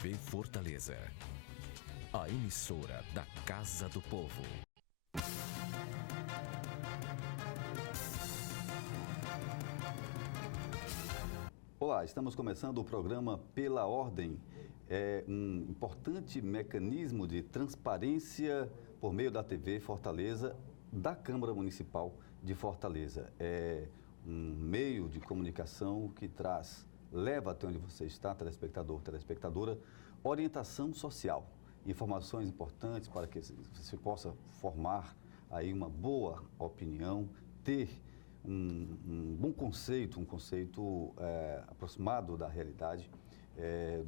TV Fortaleza, a emissora da Casa do Povo. Olá, estamos começando o programa Pela Ordem. É um importante mecanismo de transparência por meio da TV Fortaleza, da Câmara Municipal de Fortaleza. É um meio de comunicação que leva até onde você está, telespectador, telespectadora, orientação social, informações importantes para que você possa formar aí uma boa opinião, ter um bom conceito, aproximado da realidade,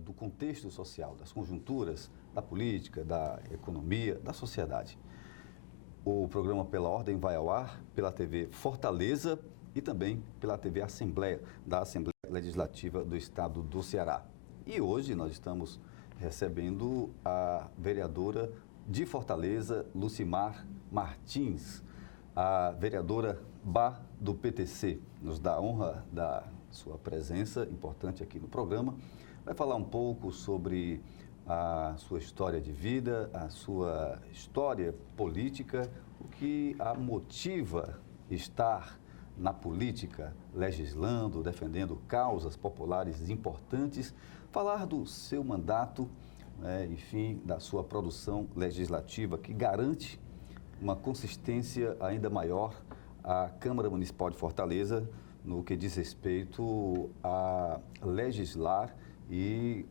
do contexto social, das conjunturas, da política, da economia, da sociedade. O programa Pela Ordem vai ao ar pela TV Fortaleza e também pela TV Assembleia, da Assembleia Legislativa do Estado do Ceará. E hoje nós estamos recebendo a vereadora de Fortaleza, Lucimar Martins, a vereadora Bá do PTC. Nos dá a honra da sua presença importante aqui no programa. Vai falar um pouco sobre a sua história de vida, a sua história política, o que a motiva estar na política, legislando, defendendo causas populares importantes, falar do seu mandato, enfim, da sua produção legislativa, que garante uma consistência ainda maior à Câmara Municipal de Fortaleza no que diz respeito a legislar e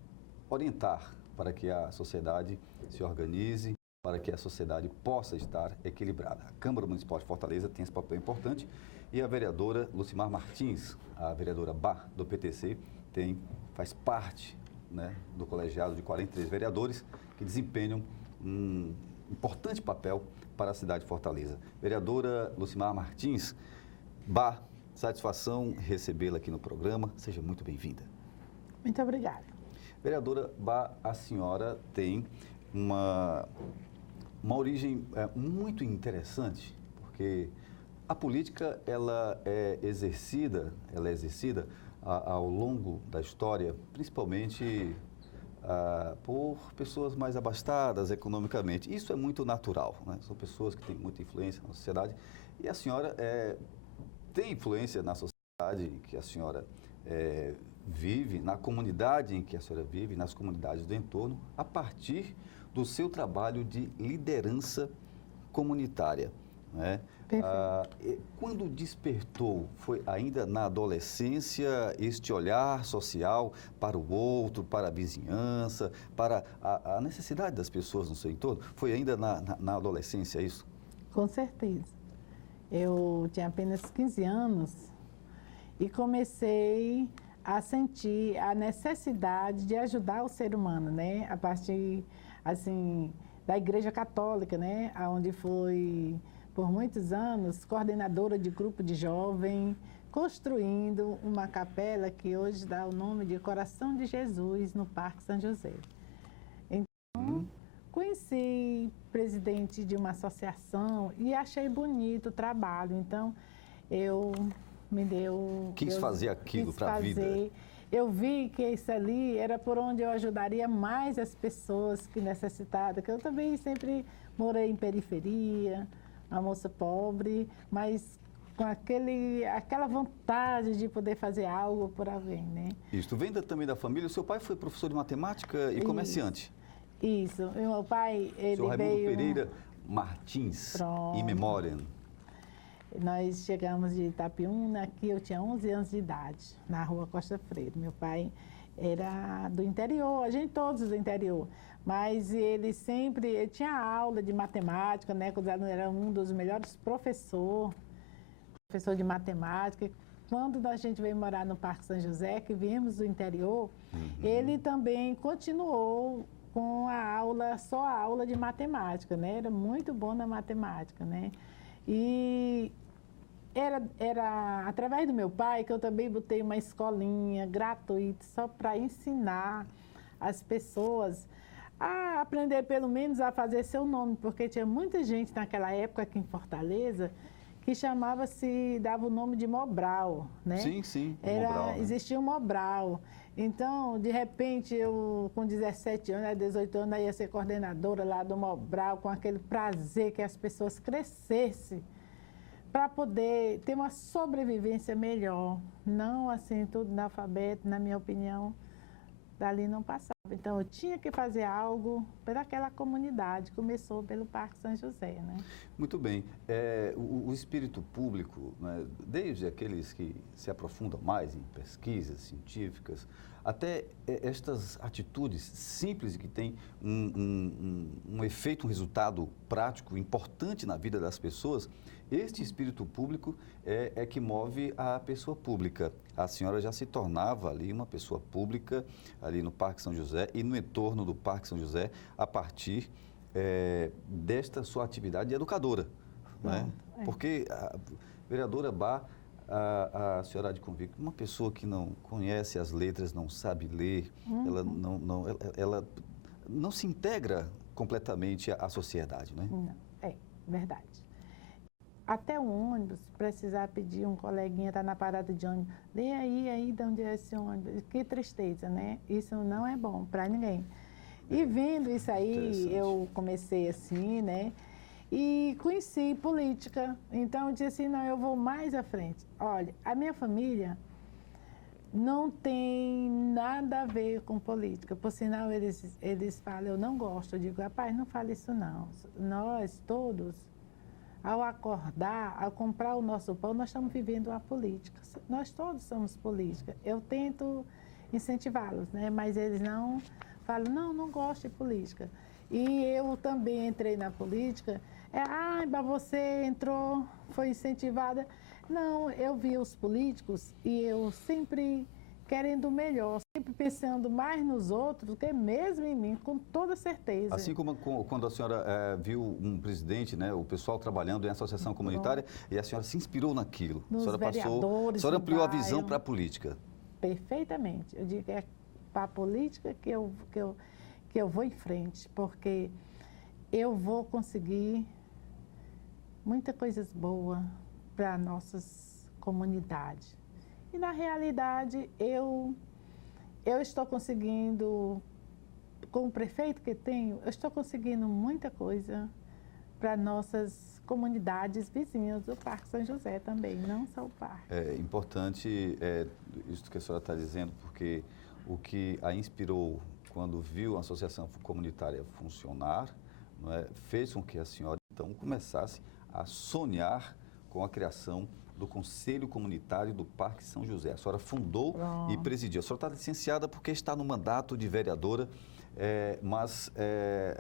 orientar para que a sociedade se organize, para que a sociedade possa estar equilibrada. A Câmara Municipal de Fortaleza tem esse papel importante e a vereadora Lucimar Martins, a vereadora Bá do PTC, faz parte, do colegiado de 43 vereadores que desempenham um importante papel para a cidade de Fortaleza. Vereadora Lucimar Martins, Bá, satisfação recebê-la aqui no programa. Seja muito bem-vinda. Muito obrigada. Vereadora Bá, a senhora tem uma origem muito interessante, porque a política ela é exercida ao longo da história, principalmente por pessoas mais abastadas economicamente. Isso é muito natural, São pessoas que têm muita influência na sociedade e a senhora tem influência na sociedade que a senhora vive, na comunidade em que a senhora vive, nas comunidades do entorno, a partir do seu trabalho de liderança comunitária, Quando despertou, foi ainda na adolescência, este olhar social para o outro, para a vizinhança, para a necessidade das pessoas no seu entorno? Foi ainda na adolescência isso? Com certeza. Eu tinha apenas 15 anos e comecei a sentir a necessidade de ajudar o ser humano, a partir, assim, da Igreja Católica, onde fui, por muitos anos, coordenadora de grupo de jovem, construindo uma capela que hoje dá o nome de Coração de Jesus, no Parque São José. Então, conheci presidente de uma associação e achei bonito o trabalho, então eu quis fazer aquilo para a vida. Eu vi que isso ali era por onde eu ajudaria mais as pessoas que necessitavam, que eu também sempre morei em periferia, uma moça pobre, mas com aquela vontade de poder fazer algo por alguém, Isso, vem também da família. O seu pai foi professor de matemática e comerciante. Isso, e meu pai, ele Seu Raimundo veio... Pereira Martins, Pronto. in memoriam. Nós chegamos de Itapiúna, aqui eu tinha 11 anos de idade, na rua Costa Freire. Meu pai era do interior, a gente todos do interior, mas ele tinha aula de matemática, quando ele era um dos melhores professor de matemática. Quando a gente veio morar no Parque São José, que viemos do interior, ele também continuou com só a aula de matemática, Era muito bom na matemática, E era através do meu pai que eu também botei uma escolinha gratuita só para ensinar as pessoas a aprender pelo menos a fazer seu nome, porque tinha muita gente naquela época aqui em Fortaleza que dava o nome de Mobral, Sim, Existia um Mobral. Então, de repente, eu com 17 anos, 18 anos, ia ser coordenadora lá do Mobral, com aquele prazer que as pessoas crescessem, para poder ter uma sobrevivência melhor. Não assim, tudo analfabeto, na minha opinião, dali não passava. Então, eu tinha que fazer algo pelaquela comunidade. Começou pelo Parque São José, né? Muito bem. O espírito público, né, desde aqueles que se aprofundam mais em pesquisas científicas, até estas atitudes simples que têm um efeito, um resultado prático importante na vida das pessoas, este espírito público é que move a pessoa pública. A senhora já se tornava ali uma pessoa pública, ali no Parque São José e no entorno do Parque São José, a partir desta sua atividade de educadora. Né? Porque a vereadora Bá, a senhora há de convir que uma pessoa que não conhece as letras, não sabe ler, ela não se integra completamente à sociedade, né? Não, verdade. Até o ônibus, precisar pedir um coleguinha, tá na parada de ônibus, lê aí de onde é esse ônibus. Que tristeza, né? Isso não é bom para ninguém. E vendo isso aí, eu comecei assim, né? E conheci política. Então, eu disse assim, não, eu vou mais à frente. Olha, a minha família não tem nada a ver com política. Por sinal, eles falam, eu não gosto. Eu digo, rapaz, não fale isso não. Nós todos, ao acordar, ao comprar o nosso pão, nós estamos vivendo a política. Nós todos somos política. Eu tento incentivá-los, né? Mas eles não falam, não gosto de política. E eu também entrei na política. Mas você entrou, foi incentivada. Não, eu vi os políticos e eu sempre querendo o melhor, sempre pensando mais nos outros do que mesmo em mim, com toda certeza. Assim como quando a senhora viu um presidente, né, o pessoal trabalhando em associação comunitária, e a senhora se inspirou naquilo. Nos a senhora ampliou a visão para a política. Perfeitamente. Eu digo que é para a política que eu vou em frente, porque eu vou conseguir muitas coisas boas para nossas comunidades. E, na realidade, eu estou conseguindo, com o prefeito que tenho, eu estou conseguindo muita coisa para nossas comunidades vizinhas do Parque São José também, não só o parque. É importante isso que a senhora está dizendo, porque o que a inspirou quando viu a associação comunitária funcionar, não é, fez com que a senhora, então, começasse a sonhar com a criação do Conselho Comunitário do Parque São José. A senhora fundou e presidiu. A senhora está licenciada porque está no mandato de vereadora, mas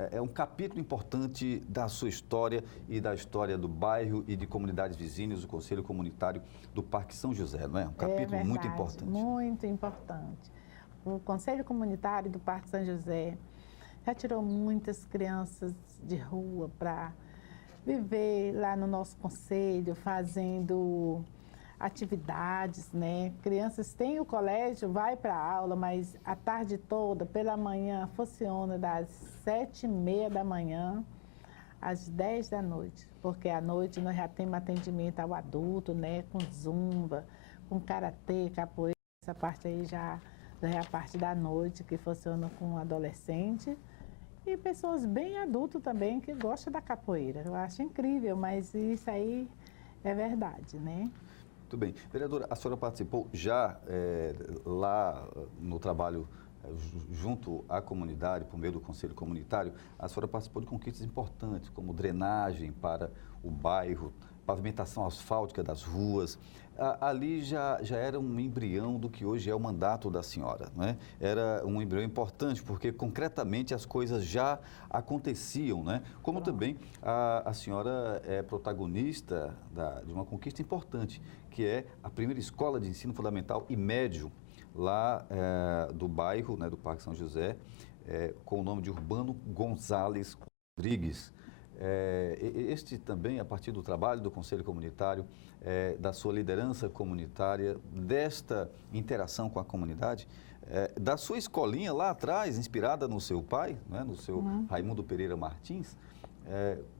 é um capítulo importante da sua história e da história do bairro e de comunidades vizinhas do Conselho Comunitário do Parque São José, não é? Um capítulo muito importante. Muito importante. O Conselho Comunitário do Parque São José já tirou muitas crianças de rua para viver lá no nosso conselho, fazendo atividades, né? Crianças têm o colégio, vai para a aula, mas a tarde toda, pela manhã, funciona das 7h30 da manhã às 10 da noite, porque à noite nós já temos atendimento ao adulto, né? Com zumba, com karatê, capoeira, essa parte aí já é a parte da noite que funciona com adolescente. E pessoas bem adultas também que gostam da capoeira. Eu acho incrível, mas isso aí é verdade, né? Muito bem. Vereadora, a senhora participou já lá no trabalho junto à comunidade, por meio do Conselho Comunitário, a senhora participou de conquistas importantes, como drenagem para o bairro, pavimentação asfáltica das ruas. Ali já era um embrião do que hoje é o mandato da senhora, não é? Era um embrião importante, porque concretamente as coisas já aconteciam, né? Como também a senhora é protagonista de uma conquista importante, que é a primeira escola de ensino fundamental e médio lá do bairro, né, do Parque São José, com o nome de Urbano Gonzalez Rodrigues. Este também, a partir do trabalho do Conselho Comunitário, da sua liderança comunitária, desta interação com a comunidade, da sua escolinha lá atrás, inspirada no seu pai, né, no seu Raimundo Pereira Martins,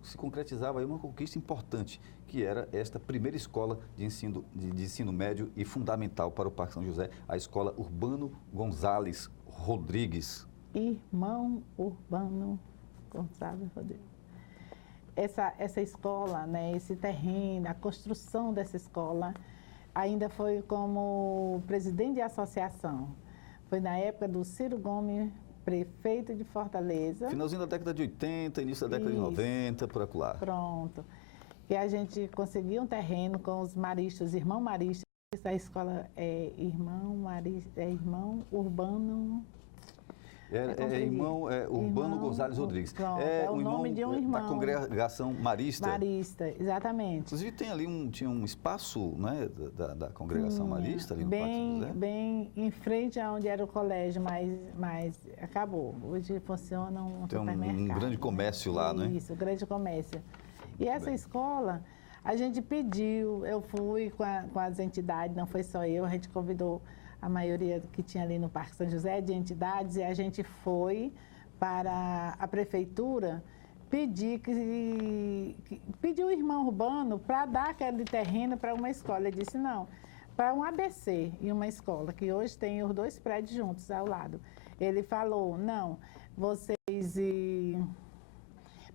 se concretizava aí uma conquista importante, que era esta primeira escola de ensino médio e fundamental para o Parque São José, a Escola Urbano Gonzalez Rodrigues. Irmão Urbano Gonçalves Rodrigues. Essa escola, né, esse terreno, a construção dessa escola, ainda foi como presidente de associação. Foi na época do Ciro Gomes, prefeito de Fortaleza. Finalzinho da década de 80, início da década de 90, por acolá. Pronto. E a gente conseguiu um terreno com os maristas, irmão marista. A escola é irmão Urbano... irmão Urbano Gonzalez Rodrigues. Pronto, é o nome de um irmão. Da congregação marista. Marista, exatamente. Inclusive tem ali tinha um espaço, né, da congregação marista ali no Parque São José. Bem em frente a onde era o colégio, mas acabou. Hoje funciona um supermercado. Um grande comércio, né? Lá, né? Isso, grande comércio. E essa escola, a gente pediu, eu fui com as entidades, não foi só eu, a gente convidou a maioria que tinha ali no Parque São José de entidades, e a gente foi para a prefeitura pedir o irmão Urbano para dar aquele terreno para uma escola. Ele disse não, para um ABC e uma escola, que hoje tem os dois prédios juntos ao lado. Ele falou, não,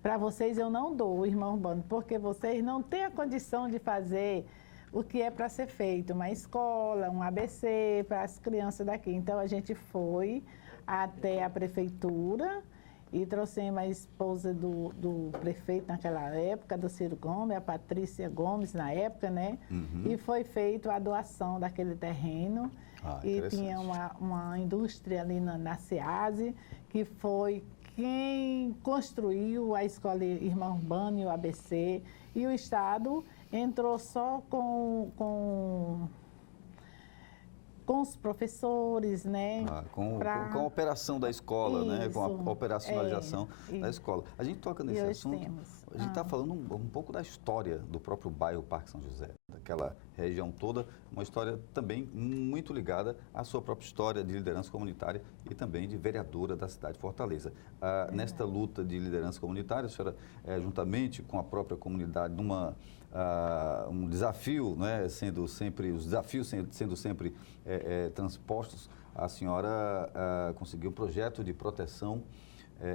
para vocês eu não dou o irmão Urbano, porque vocês não têm a condição de fazer o que é para ser feito, uma escola, um ABC para as crianças daqui. Então, a gente foi até a prefeitura e trouxemos a esposa do prefeito naquela época, do Ciro Gomes, a Patrícia Gomes na época, né? Uhum. E foi feita a doação daquele terreno. E tinha uma indústria ali na SEASE, que foi quem construiu a escola Irmão Urbano e o ABC, e o Estado entrou só com os professores, né? Com a operação da escola, isso, né? Com a operacionalização da escola. A gente toca nesse assunto, a gente está falando um pouco da história do próprio bairro Parque São José, daquela região toda, uma história também muito ligada à sua própria história de liderança comunitária e também de vereadora da cidade de Fortaleza. Nesta luta de liderança comunitária, a senhora, juntamente com a própria comunidade, um desafio, né, os desafios sendo sempre transpostos, a senhora conseguiu um projeto de proteção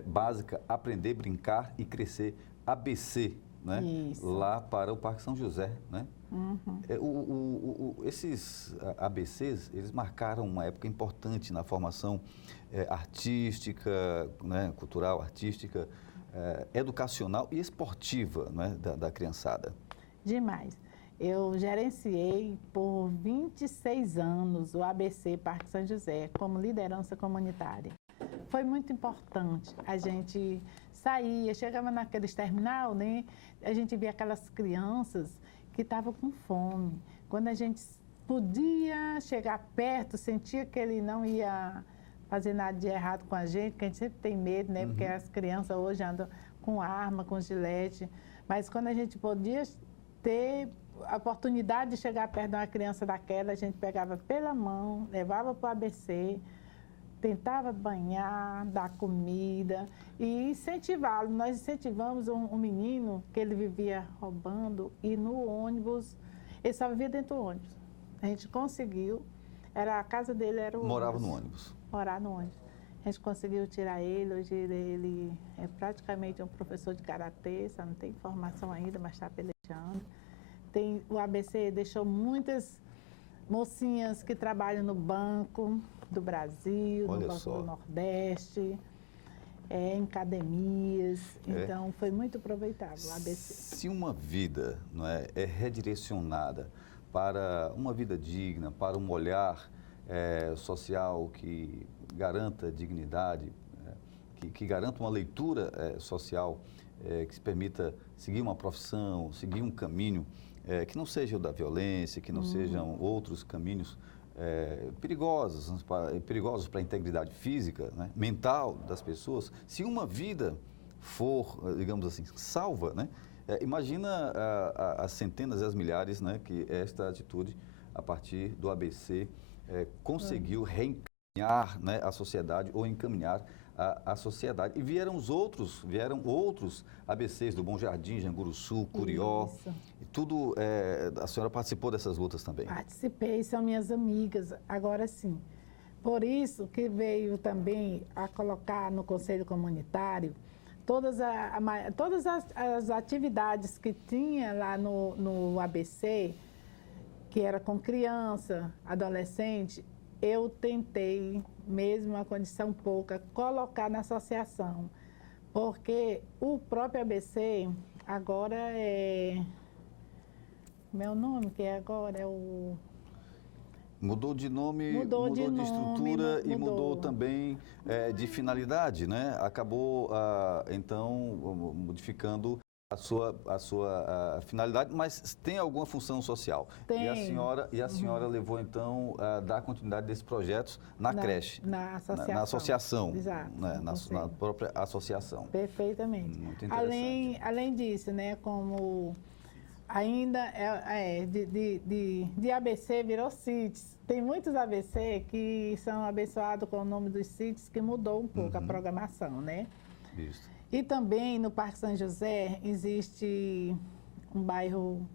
básica, Aprender, Brincar e Crescer, ABC, né, lá para o Parque São José, né? Uhum. Esses ABCs, eles marcaram uma época importante na formação artística, né, cultural, artística, educacional e esportiva, né, da criançada. Demais. Eu gerenciei por 26 anos o ABC Parque São José como liderança comunitária. Foi muito importante. A gente saía, chegava naqueles terminal, né? A gente via aquelas crianças que estavam com fome. Quando a gente podia chegar perto, sentia que ele não ia fazer nada de errado com a gente, que a gente sempre tem medo, né? Uhum. Porque as crianças hoje andam com arma, com gilete. Mas quando a gente podia ter a oportunidade de chegar perto de uma criança daquela, a gente pegava pela mão, levava para o ABC, tentava banhar, dar comida e incentivá-lo. Nós incentivamos um menino que ele vivia roubando e no ônibus, ele só vivia dentro do ônibus. A gente conseguiu, a casa dele era o Morava no ônibus. Morava no ônibus. A gente conseguiu tirar ele, hoje ele é praticamente um professor de karatê, só não tem formação ainda, mas está pelejando. O ABC deixou muitas mocinhas que trabalham no Banco do Brasil, no Banco do Nordeste, em academias, então foi muito aproveitável o ABC. Se uma vida, não é redirecionada para uma vida digna, para um olhar social que garanta dignidade, que garanta uma leitura social, que se permita seguir uma profissão, seguir um caminho que não seja o da violência, que não sejam outros caminhos perigosos para a integridade física, né, mental das pessoas. Se uma vida for, digamos assim, salva, né, imagina as centenas e as milhares, né, que esta atitude, a partir do ABC, conseguiu reencaminhar, né, a sociedade ou encaminhar à sociedade. E vieram outros ABCs do Bom Jardim, Janguruçu, Curió. Isso. E tudo, a senhora participou dessas lutas também? Participei, são minhas amigas, agora sim. Por isso que veio também a colocar no Conselho Comunitário todas as atividades que tinha lá no ABC, que era com criança, adolescente, eu tentei, mesmo a condição pouca, colocar na associação. Porque o próprio ABC agora meu nome, que é agora, é o... Mudou de nome, mudou de estrutura e mudou também de finalidade, né? Acabou, então, modificando a sua finalidade, mas tem alguma função social. Tem. E a senhora levou, então, a dar continuidade desses projetos na creche. Na associação. Na associação. Exato. Né? Na própria associação. Perfeitamente. Muito interessante. Além disso, né, como ainda de ABC virou CITES. Tem muitos ABC que são abençoados com o nome dos CITES, que mudou um pouco a programação, né? Isso. E também no Parque São José existe um bairro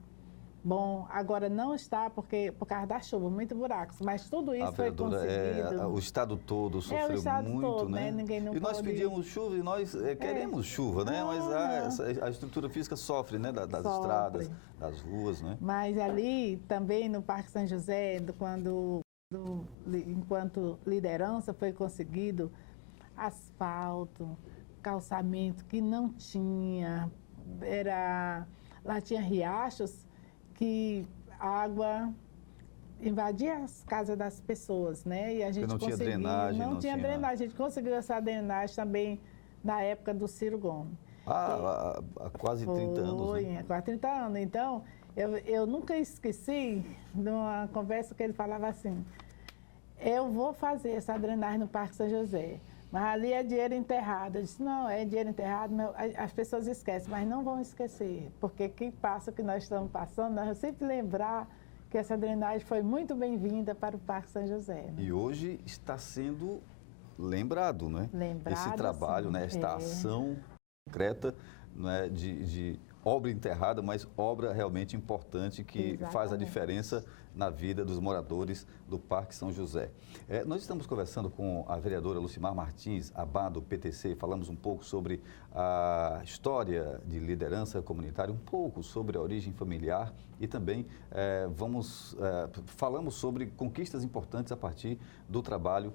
bom. Agora não está por causa da chuva, muito buracos, mas tudo isso foi conseguido. O estado todo sofreu o estado muito, todo, né? Ninguém não e nós pode... pedíamos chuva e nós queremos chuva, né? Mas a estrutura física sofre, né? Das estradas, das ruas, né? Mas ali também no Parque São José, enquanto liderança, foi conseguido asfalto, calçamento que não tinha, lá tinha riachos que a água invadia as casas das pessoas, né? E a gente não conseguiu, tinha drenagem. não tinha drenagem, a gente conseguiu essa drenagem também na época do Ciro Gomes. Há quase 30 anos, né? Há quase 30 anos. Então, eu nunca esqueci de uma conversa que ele falava assim, eu vou fazer essa drenagem no Parque São José, mas ali é dinheiro enterrado. Eu disse, não, é dinheiro enterrado, as pessoas esquecem, mas não vão esquecer, porque quem passa o que nós estamos passando, nós vamos sempre lembrar que essa drenagem foi muito bem-vinda para o Parque São José. Né? E hoje está sendo lembrado, né? Lembrado, esse trabalho, sim. Né? Esta ação concreta, né? de obra enterrada, mas obra realmente importante que faz a diferença na vida dos moradores do Parque São José. Nós estamos conversando com a vereadora Lucimar Martins, Abá, do PTC, falamos um pouco sobre a história de liderança comunitária, um pouco sobre a origem familiar e também falamos sobre conquistas importantes a partir do trabalho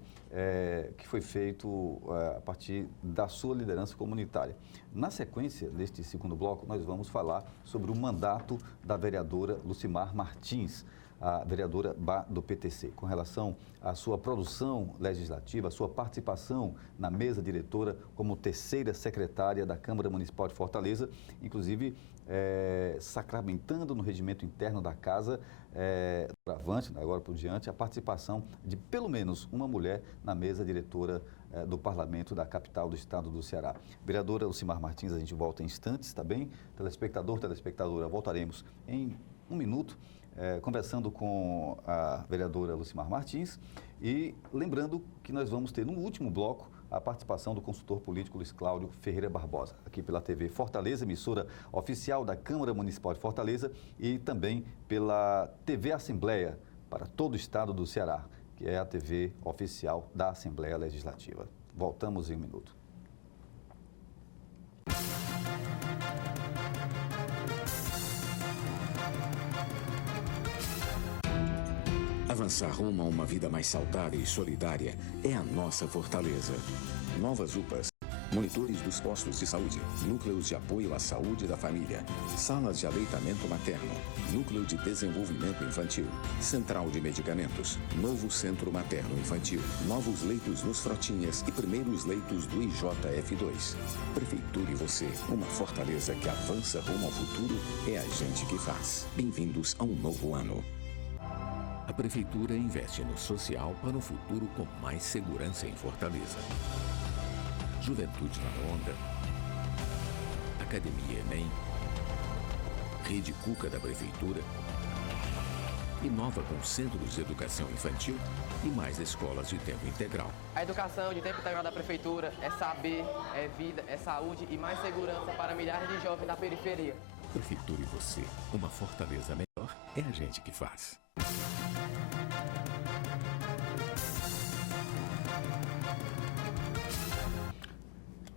que foi feito a partir da sua liderança comunitária. Na sequência deste segundo bloco, nós vamos falar sobre o mandato da vereadora Lucimar Martins, a vereadora do PTC, com relação à sua produção legislativa, a sua participação na mesa diretora como terceira secretária da Câmara Municipal de Fortaleza, inclusive sacramentando no regimento interno da Casa, avante, agora por diante, a participação de pelo menos uma mulher na mesa diretora do Parlamento da capital do estado do Ceará. Vereadora Lucimar Martins, a gente volta em instantes, tá bem? Telespectador, telespectadora, voltaremos em um minuto. Conversando com a vereadora Lucimar Martins e lembrando que nós vamos ter no último bloco a participação do consultor político Luiz Cláudio Ferreira Barbosa, aqui pela TV Fortaleza, emissora oficial da Câmara Municipal de Fortaleza e também pela TV Assembleia para todo o estado do Ceará, que é a TV oficial da Assembleia Legislativa. Voltamos em um minuto. Avançar rumo a uma vida mais saudável e solidária é a nossa fortaleza. Novas UPAs, monitores dos postos de saúde, núcleos de apoio à saúde da família, salas de aleitamento materno, núcleo de desenvolvimento infantil, central de medicamentos, novo centro materno infantil, novos leitos nos Frotinhas e primeiros leitos do IJF2. Prefeitura e você, uma fortaleza que avança rumo ao futuro, é a gente que faz. Bem-vindos a um novo ano. A Prefeitura investe no social para um futuro com mais segurança em Fortaleza. Juventude na Onda, Academia ENEM, Rede Cuca da Prefeitura, inova com centros de educação infantil e mais escolas de tempo integral. A educação de tempo integral da Prefeitura é saber, é vida, é saúde e mais segurança para milhares de jovens da periferia. Prefeitura e você, uma Fortaleza melhor é a gente que faz.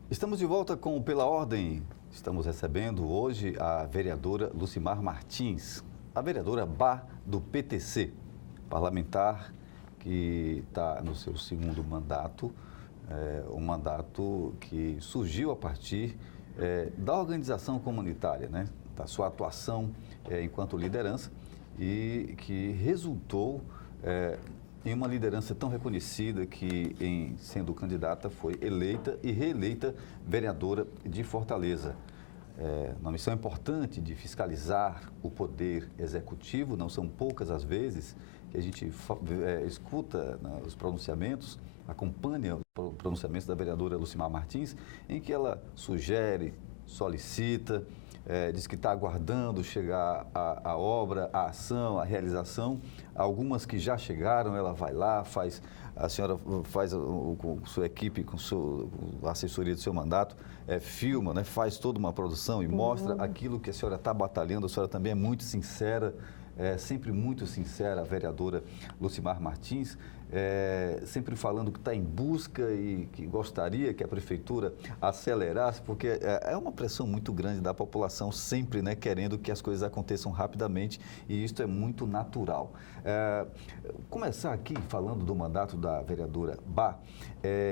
Estamos de volta com o Pela Ordem. Estamos recebendo hoje a vereadora Lucimar Martins, a vereadora Bá do PTC, parlamentar que está no seu segundo mandato, um mandato que surgiu a partir da organização comunitária, né? Da sua atuação enquanto liderança e que resultou em uma liderança tão reconhecida que, sendo candidata, foi eleita e reeleita vereadora de Fortaleza. Uma missão importante de fiscalizar o poder executivo, não são poucas as vezes que a gente escuta os pronunciamentos, acompanha os pronunciamentos da vereadora Lucimar Martins, em que ela sugere, solicita, diz que está aguardando chegar a obra, a ação, a realização. Algumas que já chegaram, ela vai lá, a senhora faz com sua equipe, com a assessoria do seu mandato, filma, né, faz toda uma produção e mostra aquilo que a senhora está batalhando. A senhora também é muito sincera, sempre muito sincera, a vereadora Lucimar Martins, sempre falando que está em busca e que gostaria que a prefeitura acelerasse, porque é uma pressão muito grande da população, sempre, né, querendo que as coisas aconteçam rapidamente, e isso é muito natural. Começar aqui falando do mandato da vereadora Bá,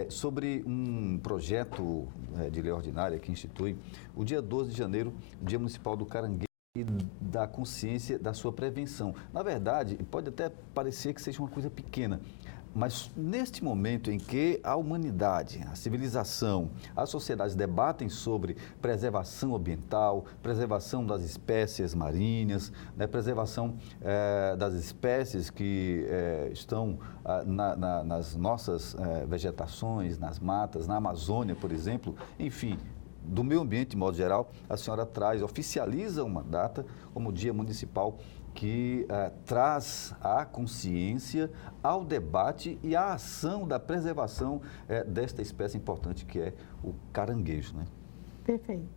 sobre um projeto de lei ordinária que institui o dia 12 de janeiro, Dia Municipal do Caranguejo, e da consciência da sua prevenção. Na verdade, pode até parecer que seja uma coisa pequena, mas neste momento em que a humanidade, a civilização, as sociedades debatem sobre preservação ambiental, preservação das espécies marinhas, né, preservação das espécies que estão nas nossas vegetações, nas matas, na Amazônia, por exemplo, enfim, do meio ambiente, de modo geral, a senhora oficializa uma data como Dia Municipal que traz a consciência ao debate e à ação da preservação desta espécie importante que é o caranguejo, né? Perfeito.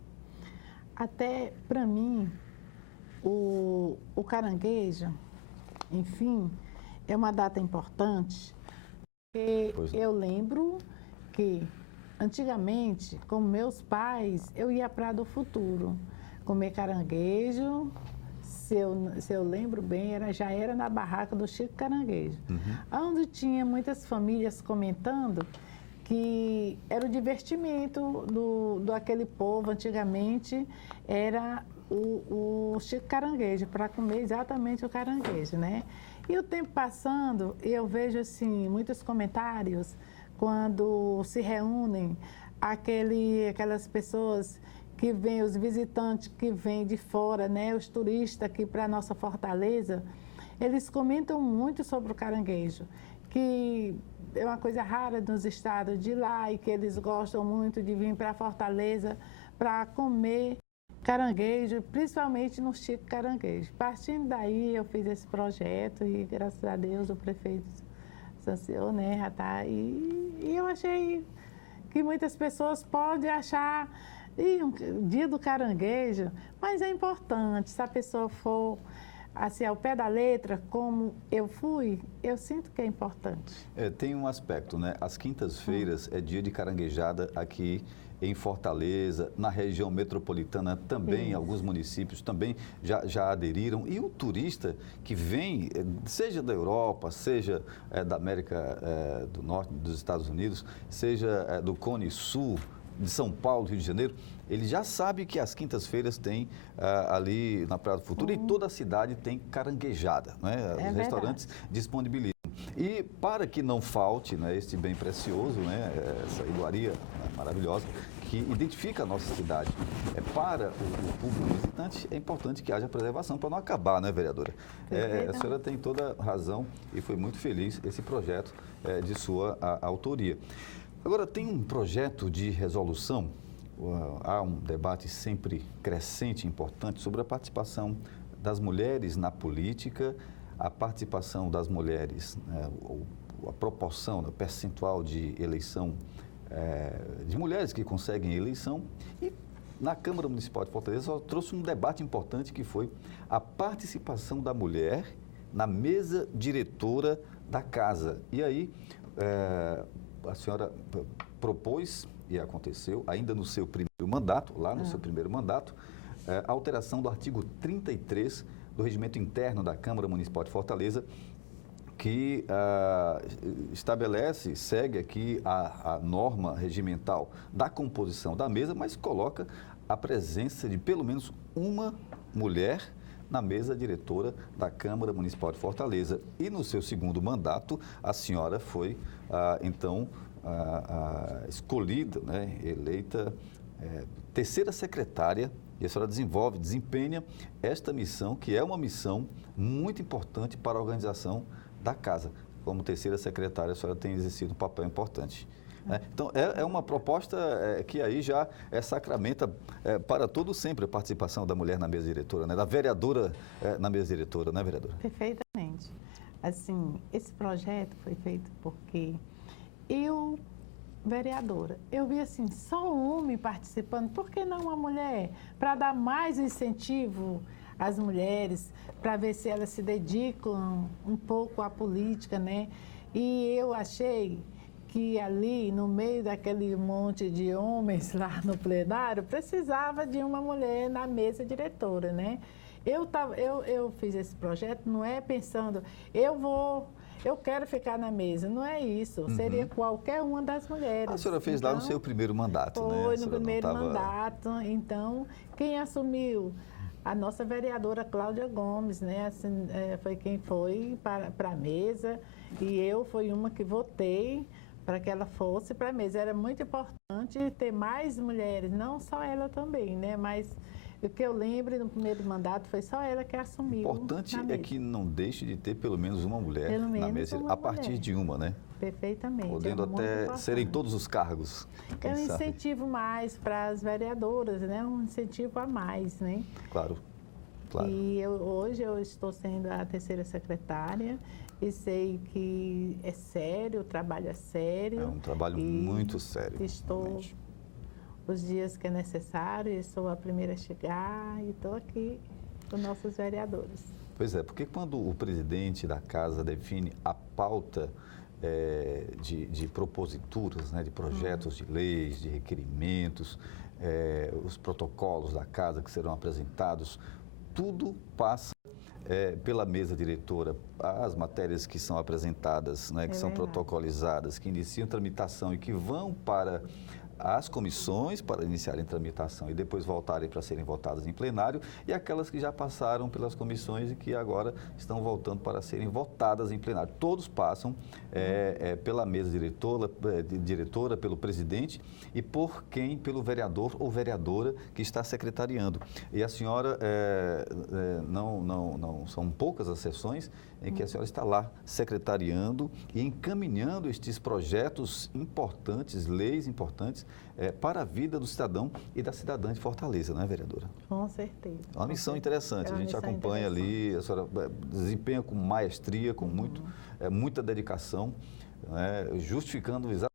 Até para mim, o caranguejo, enfim, é uma data importante, porque eu lembro que antigamente, com meus pais, eu ia para do Futuro comer caranguejo. Se eu lembro bem, já era na barraca do Chico Caranguejo, onde tinha muitas famílias comentando que era o divertimento do aquele povo antigamente, era o Chico Caranguejo, para comer exatamente o caranguejo, né? E o tempo passando, eu vejo assim, muitos comentários quando se reúnem aquelas pessoas que vêm, os visitantes que vêm de fora, né, os turistas aqui para a nossa Fortaleza, eles comentam muito sobre o caranguejo, que é uma coisa rara nos estados de lá e que eles gostam muito de vir para Fortaleza para comer caranguejo, principalmente no Chico Caranguejo. Partindo daí, eu fiz esse projeto e, graças a Deus, o prefeito sancionou, né, já tá, e eu achei que muitas pessoas podem achar dia do caranguejo, mas é importante, se a pessoa for assim, ao pé da letra, como eu fui, eu sinto que é importante. Tem um aspecto, né? As quintas-feiras é dia de caranguejada aqui em Fortaleza, na região metropolitana também, alguns municípios também já aderiram. E o turista que vem, seja da Europa, seja da América do Norte, dos Estados Unidos, seja do Cone Sul, de São Paulo, Rio de Janeiro, ele já sabe que às quintas-feiras tem ali na Praia do Futuro e toda a cidade tem caranguejada, né? Os restaurantes disponibilizam. E para que não falte, né, este bem precioso, né, essa iguaria maravilhosa, que identifica a nossa cidade, para o público visitante, é importante que haja preservação para não acabar, né, vereadora? A senhora tem toda razão e foi muito feliz esse projeto de sua autoria. Agora, tem um projeto de resolução, há um debate sempre crescente e importante sobre a participação das mulheres na política, a participação das mulheres, né, a proporção, o percentual de eleição de mulheres que conseguem eleição. E na Câmara Municipal de Fortaleza só trouxe um debate importante, que foi a participação da mulher na mesa diretora da casa. E aí a senhora propôs, e aconteceu, ainda no seu primeiro mandato, seu primeiro mandato, a alteração do artigo 33 do Regimento Interno da Câmara Municipal de Fortaleza, que estabelece, segue aqui a norma regimental da composição da mesa, mas coloca a presença de pelo menos uma mulher na mesa diretora da Câmara Municipal de Fortaleza. E no seu segundo mandato, a senhora foi, então, escolhida, né, eleita terceira secretária, e a senhora desempenha esta missão, que é uma missão muito importante para a organização da casa. Como terceira secretária, a senhora tem exercido um papel importante. Então, é uma proposta que aí já sacramenta para todo sempre a participação da mulher na mesa diretora, né? Da vereadora na mesa diretora, né, vereadora? Perfeitamente. Assim, esse projeto foi feito porque eu, vereadora, eu vi assim, só um homem participando, por que não uma mulher? Para dar mais incentivo às mulheres, para ver se elas se dedicam um pouco à política, né? E eu achei que ali, no meio daquele monte de homens lá no plenário, precisava de uma mulher na mesa diretora, né? Eu fiz esse projeto, não é pensando, eu quero ficar na mesa, não é isso, seria qualquer uma das mulheres. A senhora fez lá no seu primeiro mandato, né? Foi no primeiro mandato, então, quem assumiu? A nossa vereadora Cláudia Gomes, né? Assim, foi quem foi para a mesa, e eu fui uma que votei para que ela fosse para a mesa. Era muito importante ter mais mulheres, não só ela também, né? Mas o que eu lembro no primeiro mandato foi só ela que assumiu. O importante é que não deixe de ter pelo menos uma mulher na mesa, uma a partir de uma, né? Perfeitamente. Podendo até ser em todos os cargos. É um incentivo mais para as vereadoras, né? Um incentivo a mais, né? Claro, claro. E hoje eu estou sendo a terceira secretária e sei que é sério, o trabalho é sério. É um trabalho muito sério. Estou realmente. Os dias que é necessário, eu sou a primeira a chegar e estou aqui com nossos vereadores. Pois é, porque quando o presidente da casa define a pauta de proposituras, né, de projetos de leis, de requerimentos, os protocolos da casa que serão apresentados, tudo passa pela mesa diretora. As matérias que são apresentadas, né, que são protocolizadas, que iniciam tramitação e que vão para as comissões para iniciarem tramitação e depois voltarem para serem votadas em plenário, e aquelas que já passaram pelas comissões e que agora estão voltando para serem votadas em plenário. Todos passam pela mesa diretora, pelo presidente e por quem? Pelo vereador ou vereadora que está secretariando. E a senhora, não são poucas as sessões em que a senhora está lá secretariando e encaminhando estes projetos importantes, leis importantes, para a vida do cidadão e da cidadã de Fortaleza, não é, vereadora? Com certeza. É uma missão interessante, a gente acompanha ali, a senhora desempenha com maestria, com muita dedicação, né, justificando exatamente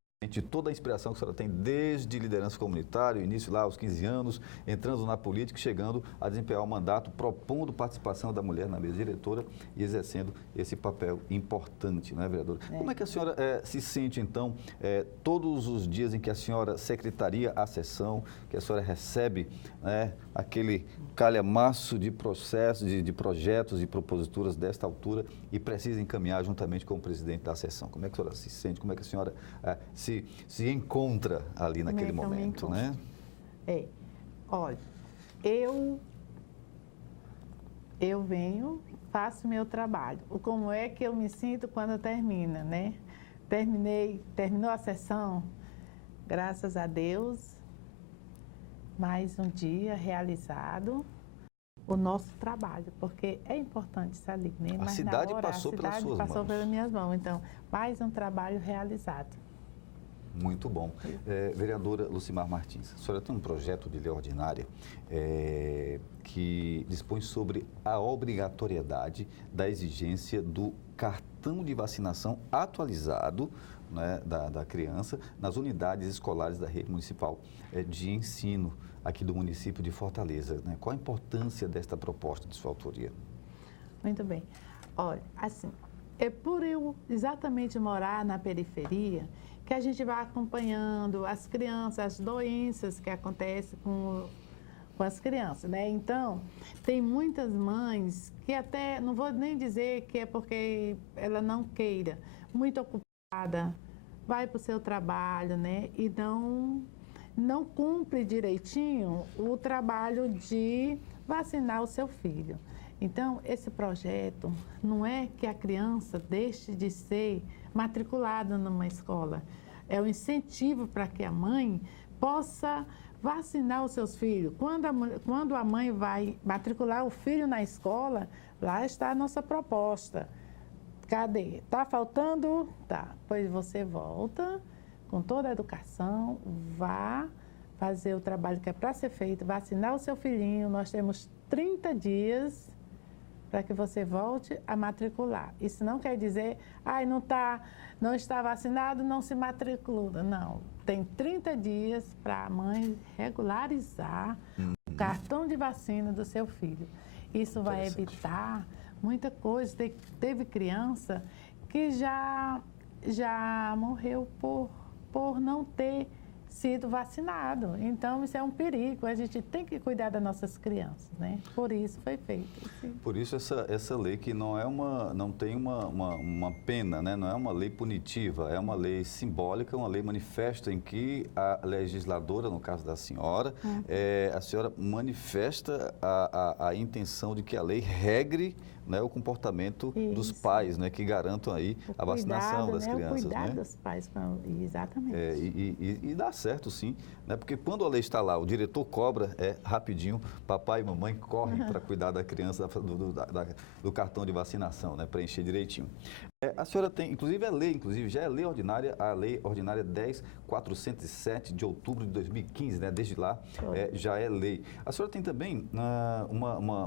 toda a inspiração que a senhora tem desde liderança comunitária, início lá aos 15 anos, entrando na política, chegando a desempenhar o mandato, propondo participação da mulher na mesa diretora e exercendo esse papel importante, não é, vereadora? Como é que a senhora se sente, então, todos os dias em que a senhora secretaria a sessão, que a senhora recebe, né, aquele calhamaço de processos, de projetos e proposituras desta altura e precisa encaminhar juntamente com o presidente da sessão? Como é que a senhora se sente? Como é que a senhora se encontra ali naquele momento, né? Olha, eu venho, faço meu trabalho. Como é que eu me sinto quando termina, né? Terminou a sessão, graças a Deus, mais um dia realizado o nosso trabalho, porque é importante isso ali, né? A cidade passou pelas suas mãos. Passou pelas minhas mãos, então, mais um trabalho realizado. Muito bom. Vereadora Lucimar Martins, a senhora tem um projeto de lei ordinária que dispõe sobre a obrigatoriedade da exigência do cartão de vacinação atualizado, né, da criança nas unidades escolares da rede municipal de ensino aqui do município de Fortaleza, né? Qual a importância desta proposta de sua autoria? Muito bem. Olha, assim, é por eu exatamente morar na periferia que a gente vai acompanhando as crianças, as doenças que acontecem com as crianças, né? Então, tem muitas mães que até, não vou nem dizer que é porque ela não queira, muito ocupada, vai para o seu trabalho, né? E não cumpre direitinho o trabalho de vacinar o seu filho. Então, esse projeto não é que a criança deixe de ser matriculada numa escola. É um incentivo para que a mãe possa vacinar os seus filhos. Quando a mãe vai matricular o filho na escola, lá está a nossa proposta. Cadê? Está faltando? Tá. Pois você volta com toda a educação, vá fazer o trabalho que é para ser feito, vacinar o seu filhinho. Nós temos 30 dias para que você volte a matricular. Isso não quer dizer, não está vacinado, não se matricula. Não, tem 30 dias para a mãe regularizar o cartão de vacina do seu filho. Isso vai evitar muita coisa. Teve criança que já morreu por não ter sido vacinado. Então, isso é um perigo. A gente tem que cuidar das nossas crianças, né? Por isso foi feito. Sim. Por isso essa lei que não tem uma pena, né? Não é uma lei punitiva, é uma lei simbólica, uma lei manifesta em que a legisladora, no caso da senhora, a senhora manifesta a intenção de que a lei regre, né, o comportamento dos pais, né, que garantam aí a vacinação das crianças. O cuidado dos pais, exatamente. E dá certo, sim, né, porque quando a lei está lá, o diretor cobra, rapidinho, papai e mamãe correm para cuidar da criança, do cartão de vacinação, né, preencher direitinho. A senhora tem, inclusive já é lei ordinária, a lei ordinária 10.407 de outubro de 2015, né? Desde lá já é lei. A senhora tem também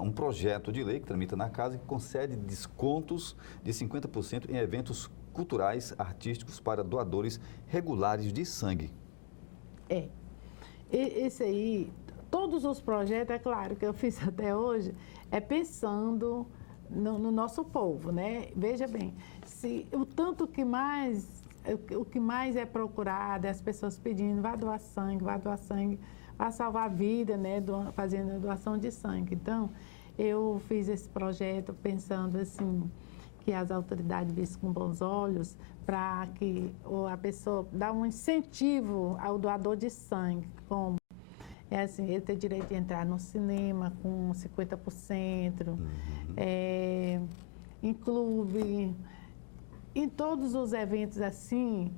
um projeto de lei que tramita na casa que concede descontos de 50% em eventos culturais, artísticos para doadores regulares de sangue. Esse aí, todos os projetos, é claro, que eu fiz até hoje, é pensando no nosso povo, né? Veja bem, o que mais é procurado, é as pessoas pedindo, vá doar sangue, vá salvar a vida, né? Fazendo doação de sangue. Então, eu fiz esse projeto pensando assim, que as autoridades vissem com bons olhos, para que a pessoa dá um incentivo ao doador de sangue, como ele tem direito de entrar no cinema com 50%, em clube, em todos os eventos assim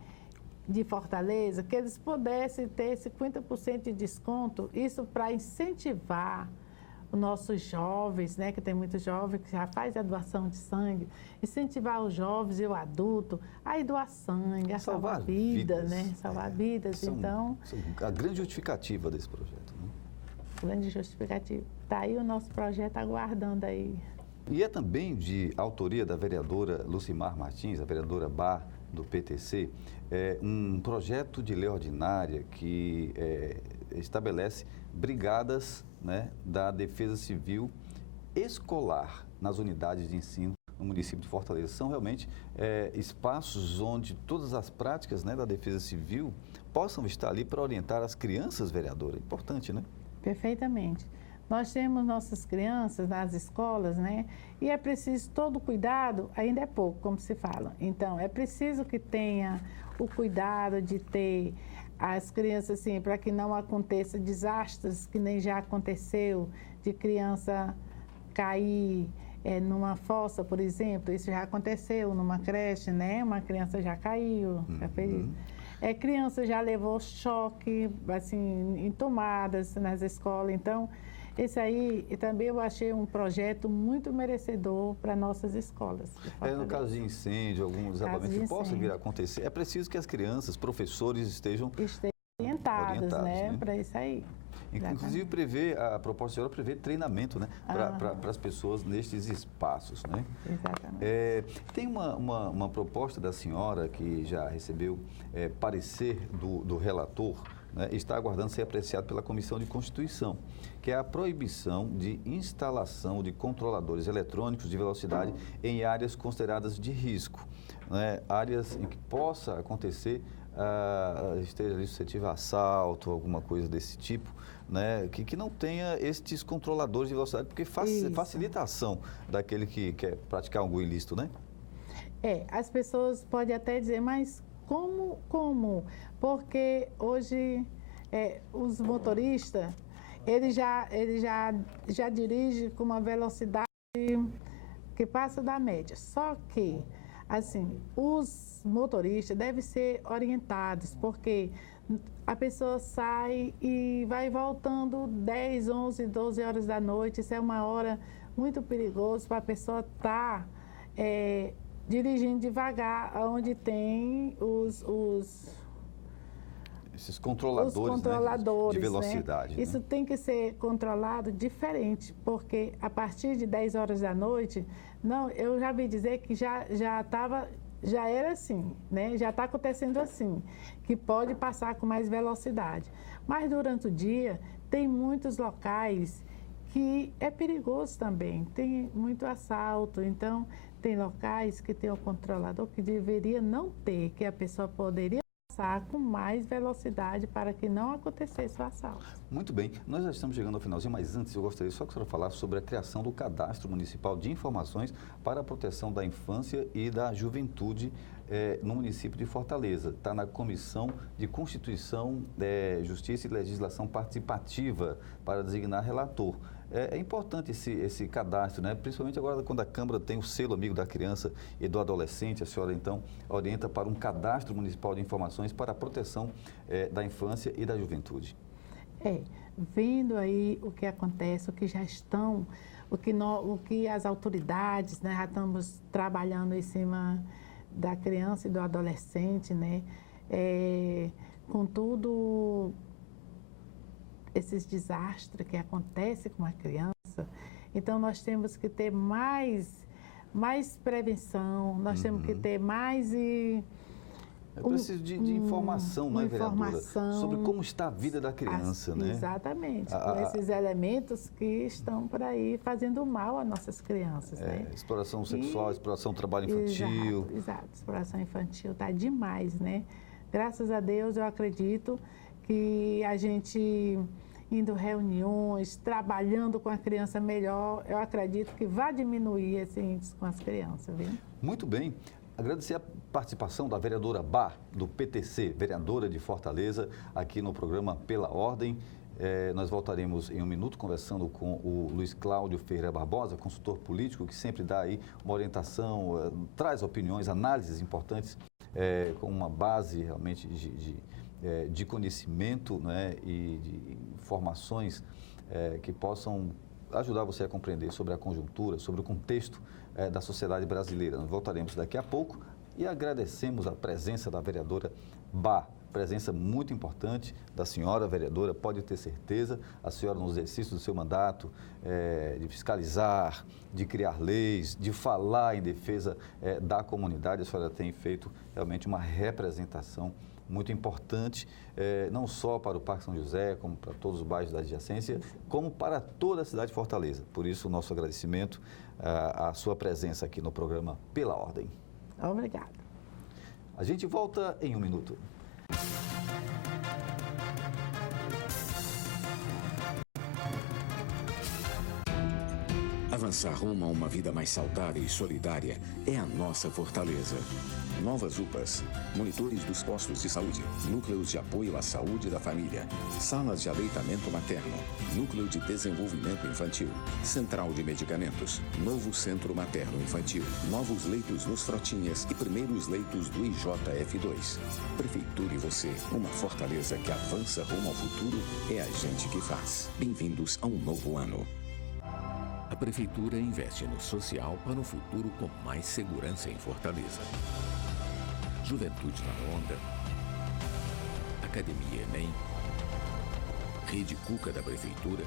de Fortaleza, que eles pudessem ter 50% de desconto, isso para incentivar os nossos jovens, né, que tem muitos jovens que já fazem a doação de sangue, incentivar os jovens e o adulto a doar sangue, a salvar vidas, né? Salvar vidas. Então, a grande justificativa desse projeto, né? Grande justificativa. Está aí o nosso projeto aguardando aí. E é também de autoria da vereadora Lucimar Martins, a vereadora Bá do PTC, um projeto de lei ordinária que estabelece brigadas, né, da Defesa Civil escolar nas unidades de ensino no município de Fortaleza. São realmente espaços onde todas as práticas, né, da Defesa Civil possam estar ali para orientar as crianças, vereadora. Importante, né? Perfeitamente. Nós temos nossas crianças nas escolas, né? E é preciso todo cuidado, ainda é pouco, como se fala. Então, é preciso que tenha o cuidado de ter as crianças, assim, para que não aconteça desastres, que nem já aconteceu, de criança cair numa fossa, por exemplo. Isso já aconteceu numa creche, né? Uma criança já caiu, já fez isso. Criança já levou choque, assim, em tomadas nas escolas. Então, Esse aí, e também eu achei um projeto muito merecedor para nossas escolas. No caso de incêndio, algum desabamento que possa vir a acontecer, é preciso que as crianças, professores estejam orientados, né? Para isso aí. Inclusive, a proposta de senhora prevê treinamento, né? Para as pessoas nestes espaços, né? Exatamente. Tem uma proposta da senhora que já recebeu parecer do relator, né? Está aguardando ser apreciado pela Comissão de Constituição, que é a proibição de instalação de controladores eletrônicos de velocidade em áreas consideradas de risco, né? Áreas em que possa acontecer, esteja ali suscetível a assalto, alguma coisa desse tipo, né? Que não tenha estes controladores de velocidade, porque facilita a ação daquele que quer praticar algum ilícito, né? As pessoas podem até dizer, mas como? Porque hoje os motoristas, ele já dirige com uma velocidade que passa da média. Só que, assim, os motoristas devem ser orientados, porque a pessoa sai e vai voltando 10, 11, 12 horas da noite. Isso é uma hora muito perigosa para a pessoa estar dirigindo devagar, onde tem esses controladores, né, de velocidade. Né? Isso tem que ser controlado diferente, porque a partir de 10 horas da noite, eu já vi dizer que já era assim, né? Já está acontecendo assim, que pode passar com mais velocidade. Mas durante o dia, tem muitos locais que é perigoso também, tem muito assalto, então tem locais que tem o controlador que deveria não ter, que a pessoa poderia passar com mais velocidade para que não acontecesse o assalto. Muito bem, nós já estamos chegando ao finalzinho, mas antes eu gostaria só que a senhora falasse sobre a criação do Cadastro Municipal de Informações para a Proteção da Infância e da Juventude no município de Fortaleza. Está na Comissão de Constituição, Justiça e Legislação Participativa para designar relator. É importante esse cadastro, né? Principalmente agora quando a Câmara tem o selo amigo da criança e do adolescente, a senhora então orienta para um cadastro municipal de informações para a proteção da infância e da juventude. Vendo aí o que acontece, o que já estão, o que as autoridades, né, já estamos trabalhando em cima da criança e do adolescente, né? Com tudo esses desastres que acontecem com a criança, então nós temos que ter mais prevenção, nós temos que ter mais Eu preciso de informação, não é, vereadora? Sobre como está a vida da criança, né? Exatamente, com esses elementos que estão por aí fazendo mal às nossas crianças, né? Exploração sexual, exploração do trabalho infantil. Exato, exploração infantil está demais, né? Graças a Deus, eu acredito que a gente indo reuniões, trabalhando com a criança melhor, eu acredito que vai diminuir esse índice com as crianças, viu? Muito bem. Agradecer a participação da vereadora Bá, do PTC, vereadora de Fortaleza, aqui no programa Pela Ordem. Nós voltaremos em um minuto conversando com o Luiz Cláudio Ferreira Barbosa, consultor político, que sempre dá aí uma orientação, traz opiniões, análises importantes, com uma base realmente de conhecimento, né, e de informações que possam ajudar você a compreender sobre a conjuntura, sobre o contexto da sociedade brasileira. Nós voltaremos daqui a pouco e agradecemos a presença da vereadora Bá, presença muito importante da senhora vereadora, pode ter certeza, a senhora no exercício do seu mandato, de fiscalizar, de criar leis, de falar em defesa da comunidade, a senhora tem feito realmente uma representação muito importante, não só para o Parque São José, como para todos os bairros da adjacência, como para toda a cidade de Fortaleza. Por isso, o nosso agradecimento à sua presença aqui no programa Pela Ordem. Obrigada. A gente volta em um minuto. Avançar rumo a uma vida mais saudável e solidária é a nossa fortaleza. Novas UPAs, monitores dos postos de saúde, núcleos de apoio à saúde da família, salas de aleitamento materno, núcleo de desenvolvimento infantil, central de medicamentos, novo centro materno infantil, novos leitos nos Frotinhas e primeiros leitos do IJF2. Prefeitura e você, uma fortaleza que avança rumo ao futuro, é a gente que faz. Bem-vindos a um novo ano. A Prefeitura investe no social para um futuro com mais segurança em Fortaleza. Juventude na Onda, Academia EMEM, Rede Cuca da Prefeitura,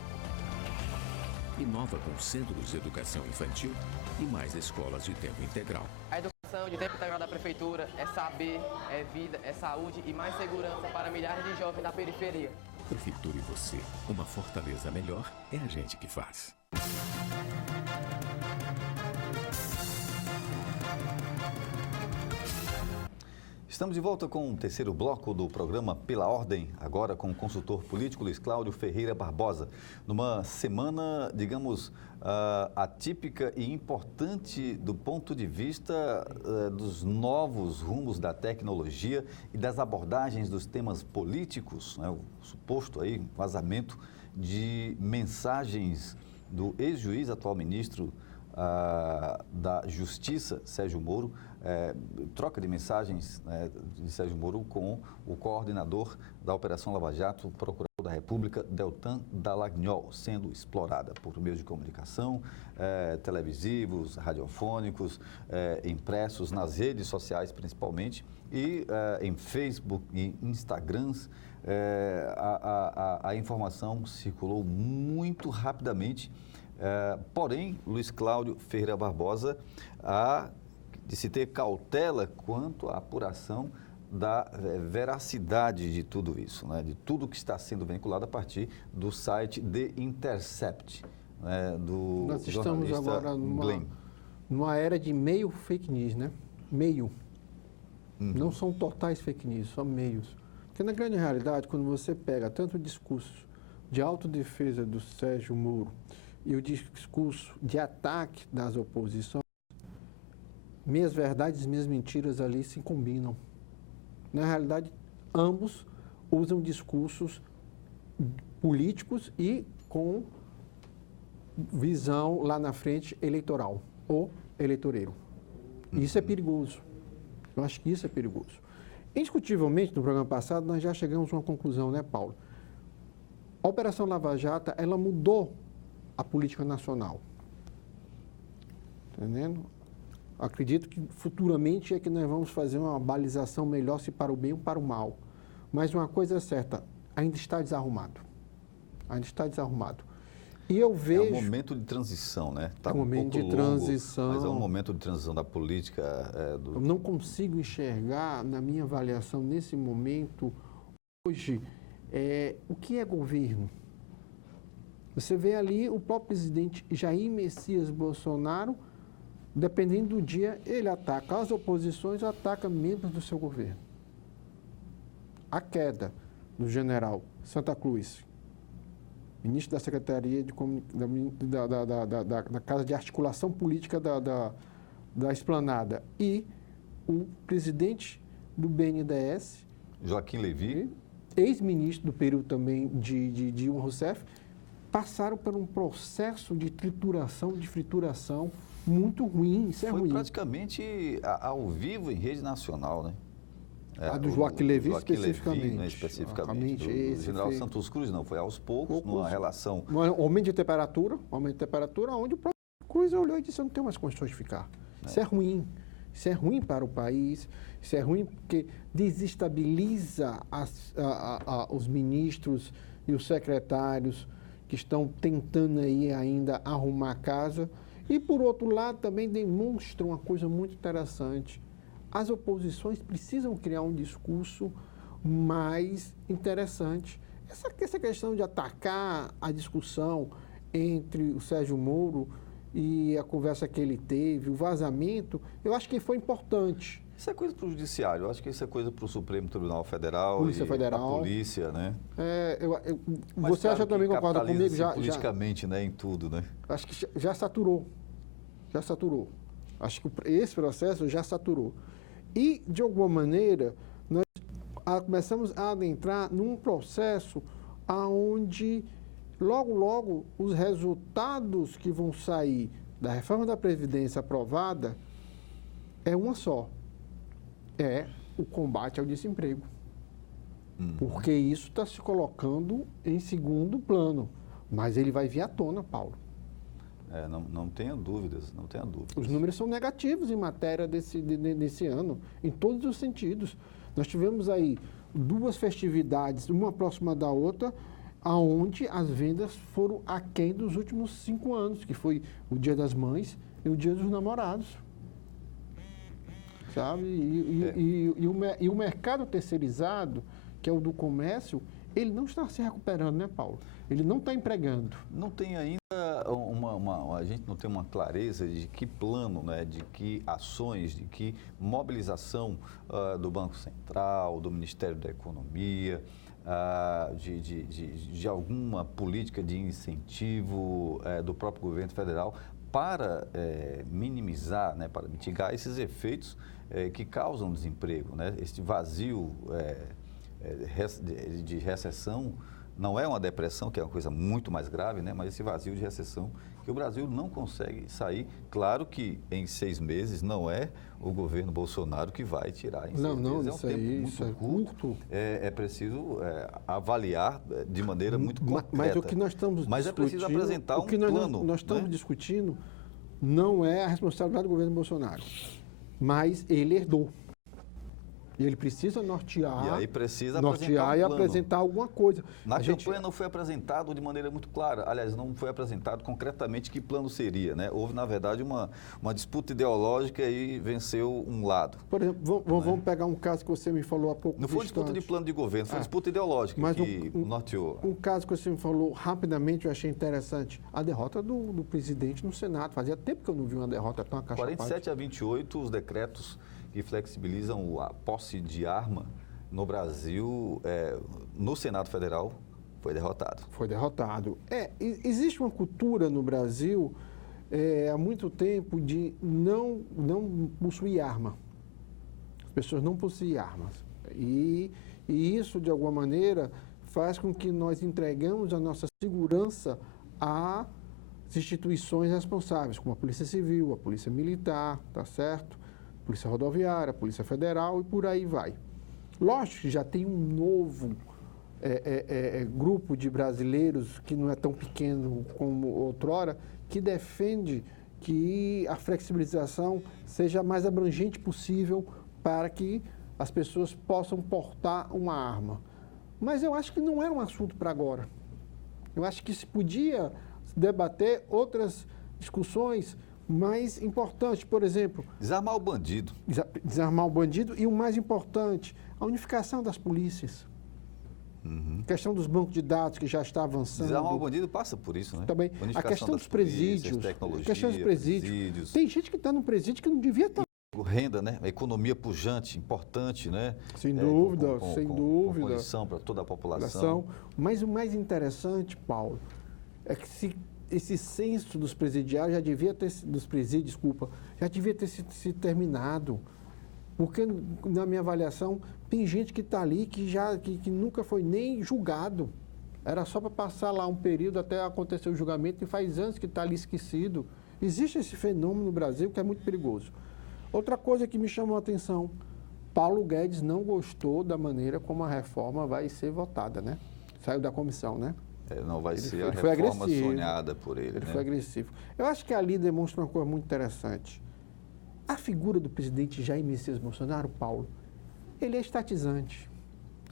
inova com centros de educação infantil e mais escolas de tempo integral. A educação de tempo integral da Prefeitura é saber, é vida, é saúde e mais segurança para milhares de jovens da periferia. Prefeitura e você, uma Fortaleza melhor, é a gente que faz. Estamos de volta com o terceiro bloco do programa Pela Ordem, agora com o consultor político Luiz Cláudio Ferreira Barbosa. Numa semana, digamos, atípica e importante do ponto de vista dos novos rumos da tecnologia e das abordagens dos temas políticos, né, o suposto aí vazamento de mensagens do ex-juiz, atual ministro da Justiça, Sérgio Moro, troca de mensagens de Sérgio Moro com o coordenador da Operação Lava Jato, o procurador da República, Deltan Dallagnol, sendo explorada por meios de comunicação, televisivos, radiofônicos, impressos nas redes sociais principalmente, e em Facebook e Instagrams. A informação circulou muito rapidamente, porém, Luiz Cláudio Ferreira Barbosa, de se ter cautela quanto à apuração da veracidade de tudo isso, né? De tudo que está sendo vinculado a partir do site The Intercept, né? Do Nós estamos jornalista agora Glenn. numa era de meio fake news, né? Meio. Não são totais fake news, são meios. Porque na grande realidade, quando você pega tanto o discurso de autodefesa do Sérgio Moro e o discurso de ataque das oposições, meias verdades e meias mentiras ali se combinam. Na realidade, ambos usam discursos políticos e com visão lá na frente eleitoral ou eleitoreiro. Isso é perigoso. Eu acho que isso é perigoso. Indiscutivelmente, no programa passado, nós já chegamos a uma conclusão, né, Paulo? A Operação Lava Jato, ela mudou a política nacional. Entendendo? Acredito que futuramente é que nós vamos fazer uma balização melhor se para o bem ou para o mal. Mas uma coisa é certa, ainda está desarrumado. Ainda está desarrumado. E eu vejo... É um momento de transição, né? Tá um momento de transição. Mas é um momento de transição da política. Eu não consigo enxergar, na minha avaliação, nesse momento, hoje, o que é governo. Você vê ali o próprio presidente Jair Messias Bolsonaro, dependendo do dia, ele ataca as oposições ou ataca membros do seu governo. A queda do general Santa Cruz, ministro da Secretaria da Casa de Articulação Política da Esplanada, e o presidente do BNDES, Joaquim Levy, ex-ministro do período também de Dilma Rousseff, passaram por um processo de trituração, de frituração muito ruim. Isso é foi ruim. praticamente ao vivo em rede nacional, né? A do Joaquim Levy especificamente. Levy, né, especificamente. Do general Santos Cruz não, foi aos poucos, numa relação... Um aumento de temperatura, onde o próprio Cruz olhou e disse, eu não tenho mais condições de ficar. Isso é ruim. Isso é ruim para o país, isso é ruim porque desestabiliza os ministros e os secretários que estão tentando aí ainda arrumar a casa. E, por outro lado, também demonstra uma coisa muito interessante. As oposições precisam criar um discurso mais interessante. Essa questão de atacar a discussão entre o Sérgio Moro e a conversa que ele teve, o vazamento, eu acho que foi importante. Isso é coisa para o Judiciário, eu acho que isso é coisa para o Supremo Tribunal Federal, Polícia Federal. a polícia, né? Mas Você acha também, concorda comigo? Politicamente, né, em tudo, né? Acho que já saturou. Já saturou. Acho que esse processo já saturou. E, de alguma maneira, nós começamos a adentrar num processo onde, logo, logo, os resultados que vão sair da reforma da Previdência aprovada é uma só. É o combate ao desemprego. Porque isso está se colocando em segundo plano. Mas ele vai vir à tona, Paulo. Não tenha dúvidas, não tenha dúvidas. Os números são negativos em matéria desse ano, em todos os sentidos. Nós tivemos aí 2 festividades, uma próxima da outra, aonde as vendas foram aquém dos últimos 5 anos, que foi o Dia das Mães e o Dia dos Namorados. Sabe? E o mercado terceirizado, que é o do comércio, ele não está se recuperando, né, Paulo? Ele não está empregando. Não tem ainda a gente não tem uma clareza de que plano, né, de que ações, de que mobilização do Banco Central, do Ministério da Economia, de alguma política de incentivo do próprio governo federal para minimizar, né, para mitigar esses efeitos que causam desemprego, né? Este vazio de recessão. Não é uma depressão, que é uma coisa muito mais grave, né? Mas esse vazio de recessão que o Brasil não consegue sair. Claro que em 6 meses não é o governo Bolsonaro que vai tirar. Em 6 meses é um tempo muito curto. É preciso avaliar de maneira muito concreta. Mas o que nós estamos discutindo... Mas é preciso apresentar um plano. Nós estamos discutindo não é a responsabilidade do governo Bolsonaro, mas ele herdou. E ele precisa nortear. E aí precisa nortear e apresentar alguma coisa. Na campanha não foi apresentado de maneira muito clara. Aliás, não foi apresentado concretamente que plano seria, né? Houve, na verdade, uma disputa ideológica e venceu um lado. Por exemplo, vamos pegar um caso que você me falou há pouco. Não foi disputa de plano de governo, foi disputa ideológica que norteou. Um caso que você me falou rapidamente, eu achei interessante. A derrota do presidente no Senado. Fazia tempo que eu não vi uma derrota tão acachapante. 47-28, os decretos que flexibilizam a posse de arma no Brasil, no Senado Federal, foi derrotado. Foi derrotado. Existe uma cultura no Brasil há muito tempo de não possuir arma. As pessoas não possuem armas. E isso, de alguma maneira, faz com que nós entregamos a nossa segurança às instituições responsáveis, como a Polícia Civil, a Polícia Militar, tá certo? Polícia Rodoviária, Polícia Federal e por aí vai. Lógico que já tem um novo grupo de brasileiros, que não é tão pequeno como outrora, que defende que a flexibilização seja a mais abrangente possível para que as pessoas possam portar uma arma. Mas eu acho que não era um assunto para agora. Eu acho que se podia debater outras discussões mais importante, por exemplo... Desarmar o bandido. Desarmar o bandido e o mais importante, a unificação das polícias. A questão dos bancos de dados que já está avançando. Desarmar o bandido passa por isso, né? Também. A questão dos presídios. Tecnologia, a questão dos presídios. Tem gente que está no presídio que não devia estar. Renda, né? A economia pujante, importante, né? Sem dúvida, sem dúvida. Com condição para toda a população. Mas o mais interessante, Paulo, é que esse censo dos presidiários já devia ter se terminado, porque na minha avaliação tem gente que está ali que nunca foi nem julgado, era só para passar lá um período até acontecer o julgamento e faz anos que está ali esquecido. Existe esse fenômeno no Brasil que é muito perigoso. Outra coisa que me chamou a atenção, Paulo Guedes não gostou da maneira como a reforma vai ser votada, né? Saiu da comissão, né? Não vai ser a reforma sonhada por ele. Ele foi agressivo. Eu acho que ali demonstra uma coisa muito interessante. A figura do presidente Jair Messias Bolsonaro, Paulo, ele é estatizante.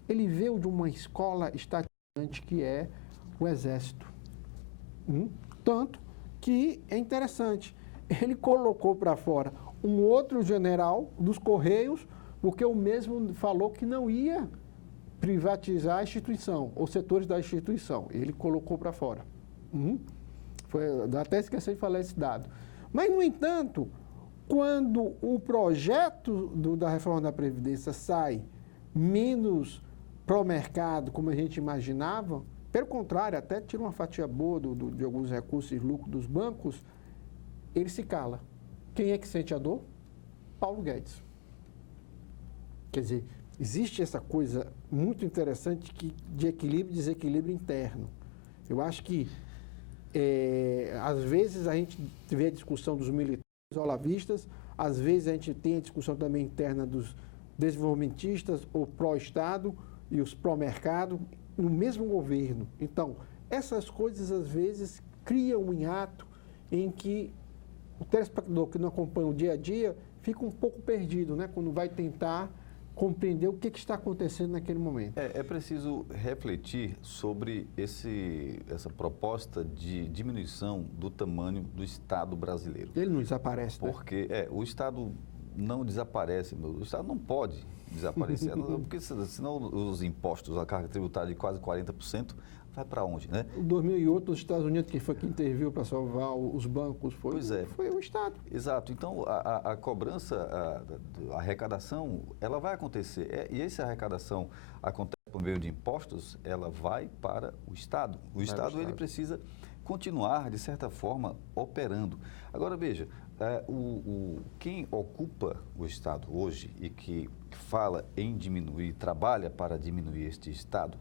Ele veio de uma escola estatizante que é o Exército. Tanto que é interessante. Ele colocou para fora um outro general dos Correios, porque o mesmo falou que não ia privatizar a instituição, ou setores da instituição. Ele colocou para fora. Até esqueci de falar esse dado. Mas, no entanto, quando o projeto da reforma da Previdência sai menos pró-mercado, como a gente imaginava, pelo contrário, até tira uma fatia boa de alguns recursos e lucro dos bancos, ele se cala. Quem é que sente a dor? Paulo Guedes. Quer dizer, existe essa coisa muito interessante de equilíbrio e desequilíbrio interno. Eu acho que, às vezes, a gente vê a discussão dos militares olavistas, às vezes a gente tem a discussão também interna dos desenvolvimentistas, ou pró-Estado e os pró-mercado, no mesmo governo. Então, essas coisas, às vezes, criam um hiato em que o telespectador que não acompanha o dia a dia fica um pouco perdido, né? Quando vai tentar compreender o que está acontecendo naquele momento. É preciso refletir sobre essa proposta de diminuição do tamanho do Estado brasileiro. Ele não desaparece, né? Porque o Estado não desaparece, o Estado não pode desaparecer, porque senão os impostos, a carga tributária de quase 40%, vai para onde, né? Em 2008, nos Estados Unidos, quem foi que interviu para salvar os bancos foi o Estado. Exato. Então, a cobrança, a arrecadação, ela vai acontecer. E essa arrecadação acontece por meio de impostos, ela vai para o Estado. O Estado, ele precisa continuar, de certa forma, operando. Agora, veja, quem ocupa o Estado hoje e que fala em diminuir, trabalha para diminuir este Estado,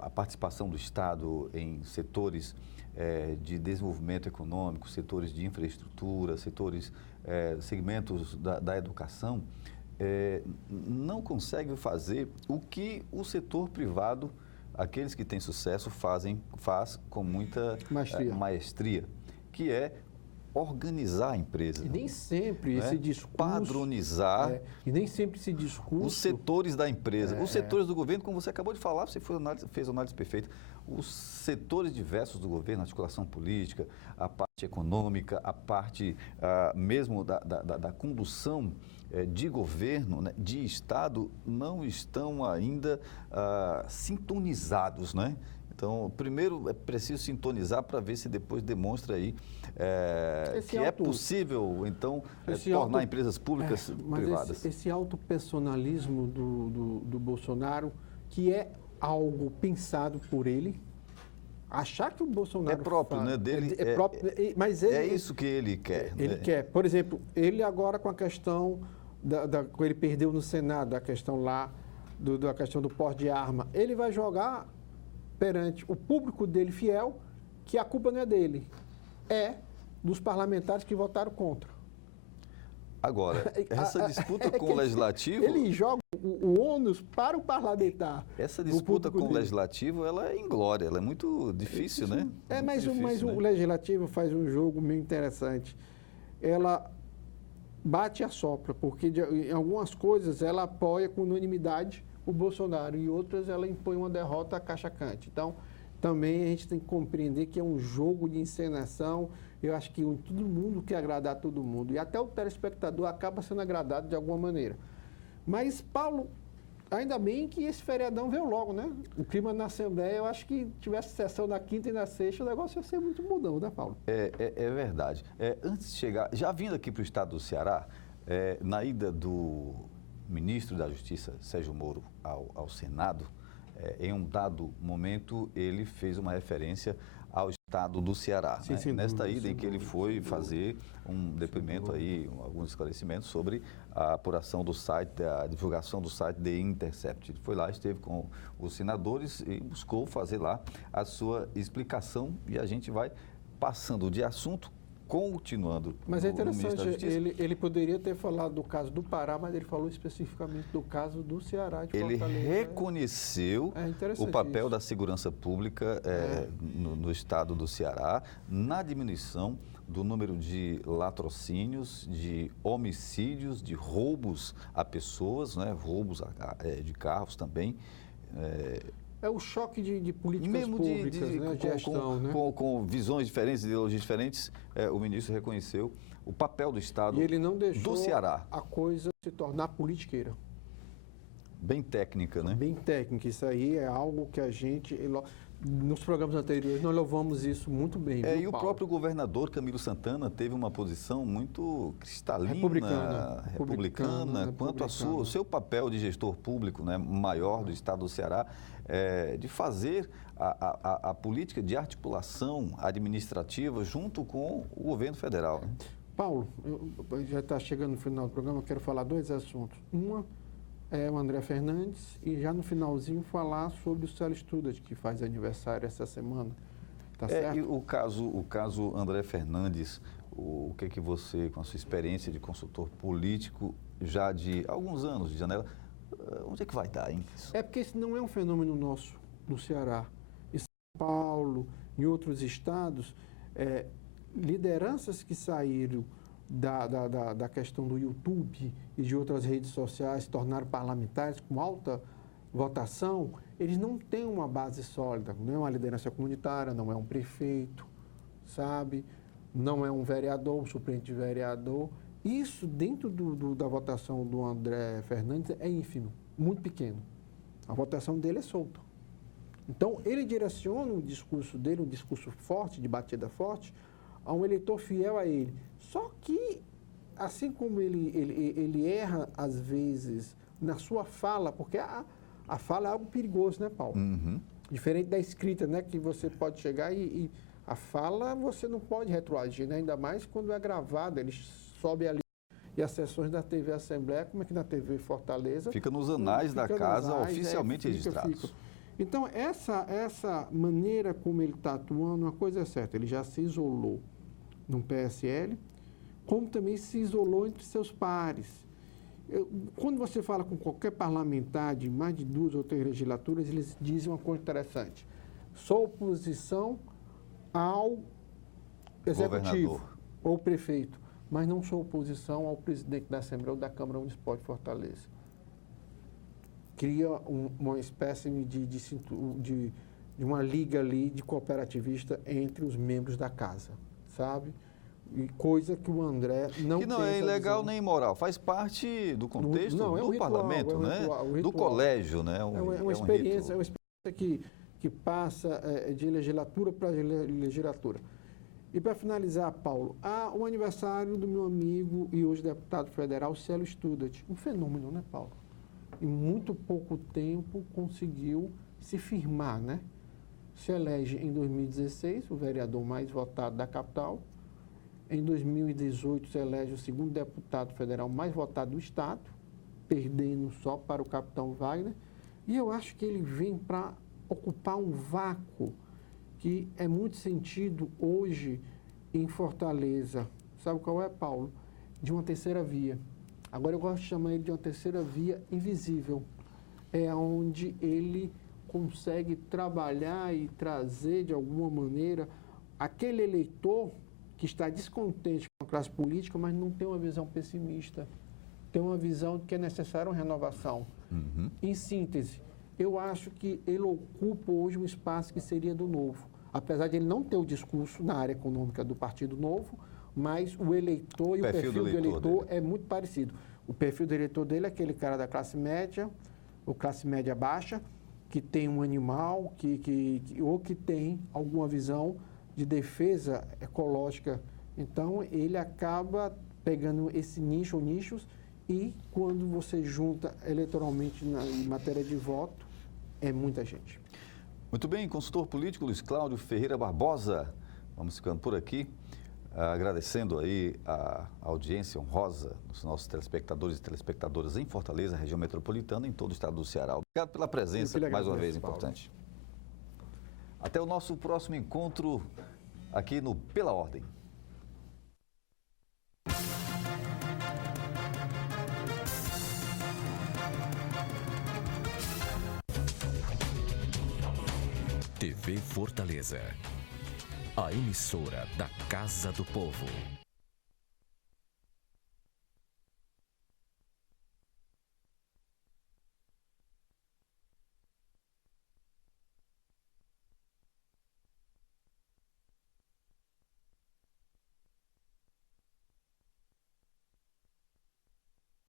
a participação do Estado em setores de desenvolvimento econômico, setores de infraestrutura, segmentos da educação, não consegue fazer o que o setor privado, aqueles que têm sucesso, faz com muita maestria, que é organizar a empresa. E nem sempre esse discurso... Padronizar... e nem sempre esse discurso... Os setores da empresa, os setores do governo, como você acabou de falar, você fez a análise perfeita, os setores diversos do governo, a articulação política, a parte econômica, a parte mesmo da condução de governo, né, de Estado, não estão ainda sintonizados, né? Então, primeiro é preciso sintonizar para ver se depois demonstra aí que é possível, então, tornar empresas públicas privadas. Mas esse autopersonalismo do Bolsonaro, que é algo pensado por ele, achar que o Bolsonaro... É próprio, né? Dele, próprio, mas é isso que ele quer. Ele quer. Por exemplo, ele agora com a questão, ele perdeu no Senado, a questão lá, da questão do porte de arma, ele vai jogar perante o público dele fiel, que a culpa não é dele, é dos parlamentares que votaram contra. Agora, essa disputa com o Legislativo... Ele joga o ônus para o parlamentar. Essa disputa com o Legislativo, ela é inglória, ela é muito difícil, né? Mas o Legislativo faz um jogo meio interessante. Ela bate e assopra, porque em algumas coisas ela apoia com unanimidade o Bolsonaro, e outras ela impõe uma derrota cachacante. Então, também a gente tem que compreender que é um jogo de encenação. Eu acho que todo mundo quer agradar todo mundo, e até o telespectador acaba sendo agradado de alguma maneira. Mas, Paulo, ainda bem que esse feriadão veio logo, né? O clima na Assembleia, eu acho que tivesse sessão na quinta e na sexta, o negócio ia ser muito mudão, né, Paulo? É verdade. Antes de chegar, já vindo aqui para o estado do Ceará, na ida do ministro da Justiça, Sérgio Moro, ao Senado, em um dado momento, ele fez uma referência ao estado do Ceará. Sim, né? Nesta ida em que ele foi fazer um depoimento aí, alguns esclarecimentos sobre a apuração do site, a divulgação do site The Intercept. Ele foi lá, esteve com os senadores e buscou fazer lá a sua explicação, e a gente vai passando de assunto, continuando. Mas é interessante, ele poderia ter falado do caso do Pará, mas ele falou especificamente do caso do Ceará, de Fortaleza. Ele reconheceu o papel da segurança pública no estado do Ceará, na diminuição do número de latrocínios, de homicídios, de roubos a pessoas, né? Roubos de carros também. É o choque de políticas públicas, né? De gestão, né? Com visões diferentes, ideologias diferentes, o ministro reconheceu o papel do Estado do Ceará. E ele não deixou a coisa se tornar politiqueira. Bem técnica, né? Bem técnica. Isso aí é algo que a gente... nos programas anteriores nós louvamos isso muito bem. Viu, E o Paulo? próprio governador Camilo Santana teve uma posição muito cristalina, republicana, quanto ao seu papel de gestor público, né, maior do estado do Ceará, de fazer a política de articulação administrativa junto com o governo federal. Né? Paulo, já está chegando no final do programa, eu quero falar 2 assuntos. Uma é o André Fernandes e já no finalzinho falar sobre o Célio Studat, que faz aniversário essa semana. Tá certo? E o caso André Fernandes, o que você, com a sua experiência de consultor político, já de alguns anos de janela, onde é que vai dar, hein? É porque esse não é um fenômeno nosso no Ceará. Em São Paulo, em outros estados, lideranças que saíram da questão do YouTube e de outras redes sociais se tornaram parlamentares com alta votação, eles não têm uma base sólida, não é uma liderança comunitária, não é um prefeito, sabe? Não é um vereador, um suplente de vereador. Isso, dentro da votação do André Fernandes, é ínfimo, muito pequeno. A votação dele é solta. Então, ele direciona o discurso dele, um discurso forte, de batida forte, a um eleitor fiel a ele. Só que, assim como ele erra, às vezes, na sua fala, porque a fala é algo perigoso, né, Paulo? Uhum. Diferente da escrita, né, que você pode chegar e a fala você não pode retroagir, né? Ainda mais quando é gravada, ele sobe ali. E as sessões da TV Assembleia, como é que na TV Fortaleza... Fica nos anais da casa, oficialmente registrados. Fica. Então, essa maneira como ele está atuando, uma coisa é certa, ele já se isolou no PSL, como também se isolou entre seus pares. Quando você fala com qualquer parlamentar de mais de 2 ou 3 legislaturas, eles dizem uma coisa interessante. Sou oposição ao executivo ou prefeito, mas não sou oposição ao presidente da Assembleia ou da Câmara Municipal de Fortaleza. Cria uma espécie de uma liga ali de cooperativista entre os membros da casa, sabe? E coisa que o André não tem. Que não é ilegal nem imoral, faz parte do contexto do ritual, parlamento, né? Do colégio, né? É uma experiência que passa de legislatura para legislatura. E para finalizar, Paulo, o aniversário do meu amigo e hoje deputado federal, Célio Studat. Um fenômeno, né, Paulo? Em muito pouco tempo conseguiu se firmar, né? Se elege em 2016 o vereador mais votado da capital. Em 2018 se elege o 2º deputado federal mais votado do estado, perdendo só para o capitão Wagner. E eu acho que ele vem para ocupar um vácuo que é muito sentido hoje em Fortaleza. Sabe qual é, Paulo? De uma terceira via. Agora eu gosto de chamar ele de uma terceira via invisível. É onde ele consegue trabalhar e trazer, de alguma maneira, aquele eleitor que está descontente com a classe política, mas não tem uma visão pessimista. Tem uma visão de que é necessária uma renovação. Uhum. Em síntese, eu acho que ele ocupa hoje um espaço que seria do Novo. Apesar de ele não ter o discurso na área econômica do Partido Novo, mas o eleitor e o perfil do eleitor é muito parecido. O perfil do eleitor dele é aquele cara da classe média, ou classe média baixa, que tem um animal, ou que tem alguma visão de defesa ecológica. Então, ele acaba pegando esse nicho ou nichos e, quando você junta eleitoralmente em matéria de voto, é muita gente. Muito bem, consultor político Luiz Cláudio Ferreira Barbosa. Vamos ficando por aqui, agradecendo aí a audiência honrosa dos nossos telespectadores e telespectadoras em Fortaleza, região metropolitana, em todo o estado do Ceará. Obrigado pela presença, mais uma vez, importante. Até o nosso próximo encontro aqui no Pela Ordem. TV Fortaleza, a emissora da Casa do Povo.